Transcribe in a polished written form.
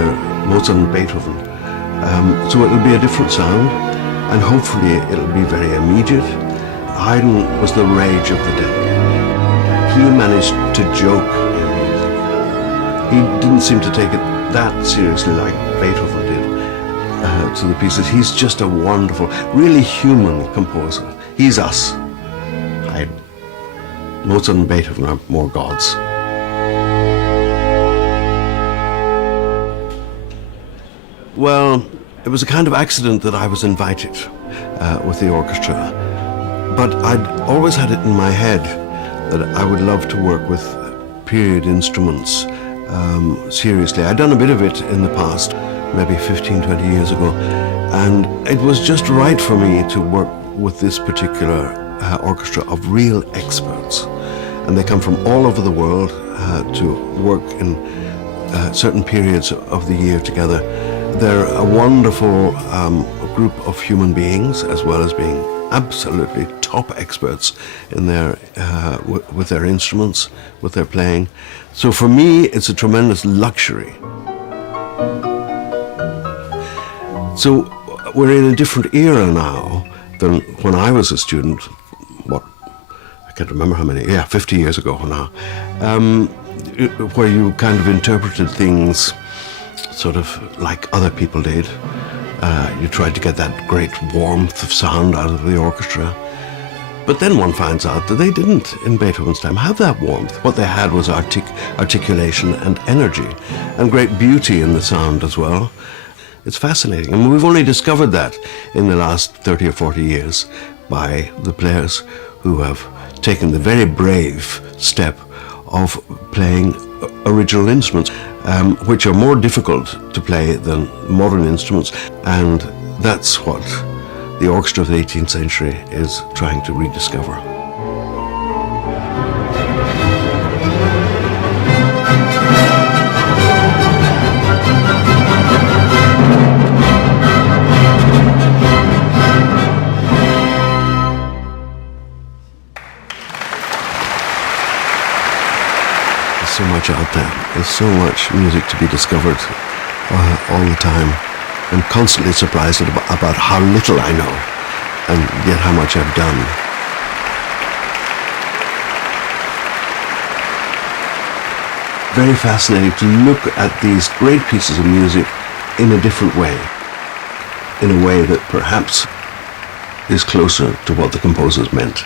hear Mozart and Beethoven. So it'll be a different sound, and hopefully it'll be very immediate. Haydn was the rage of the day. He managed to joke in music. He didn't seem to take it that seriously like Beethoven did to the pieces. He's just a wonderful, really human composer. He's us. Haydn. Mozart and Beethoven are more gods. Well, it was a kind of accident that I was invited with the orchestra. But I'd always had it in my head that I would love to work with period instruments seriously. I'd done a bit of it in the past, maybe 15, 20 years ago, and it was just right for me to work with this particular orchestra of real experts. And they come from all over the world to work in certain periods of the year together. They're a wonderful group of human beings, as well as being absolutely top experts in their with their instruments, with their playing. So for me, it's a tremendous luxury. So we're in a different era now than when I was a student. What, I can't remember how many. 50 years ago now, where you kind of interpreted things sort of like other people did. You tried to get that great warmth of sound out of the orchestra. But then one finds out that they didn't, in Beethoven's time, have that warmth. What they had was articulation and energy, and great beauty in the sound as well. It's fascinating. And we've only discovered that in the last 30 or 40 years by the players who have taken the very brave step of playing original instruments, which are more difficult to play than modern instruments, and that's what the orchestra of the 18th century is trying to rediscover. So much out there. There's so much music to be discovered all the time. I'm constantly surprised about how little I know and yet how much I've done. Very fascinating to look at these great pieces of music in a different way, in a way that perhaps is closer to what the composers meant.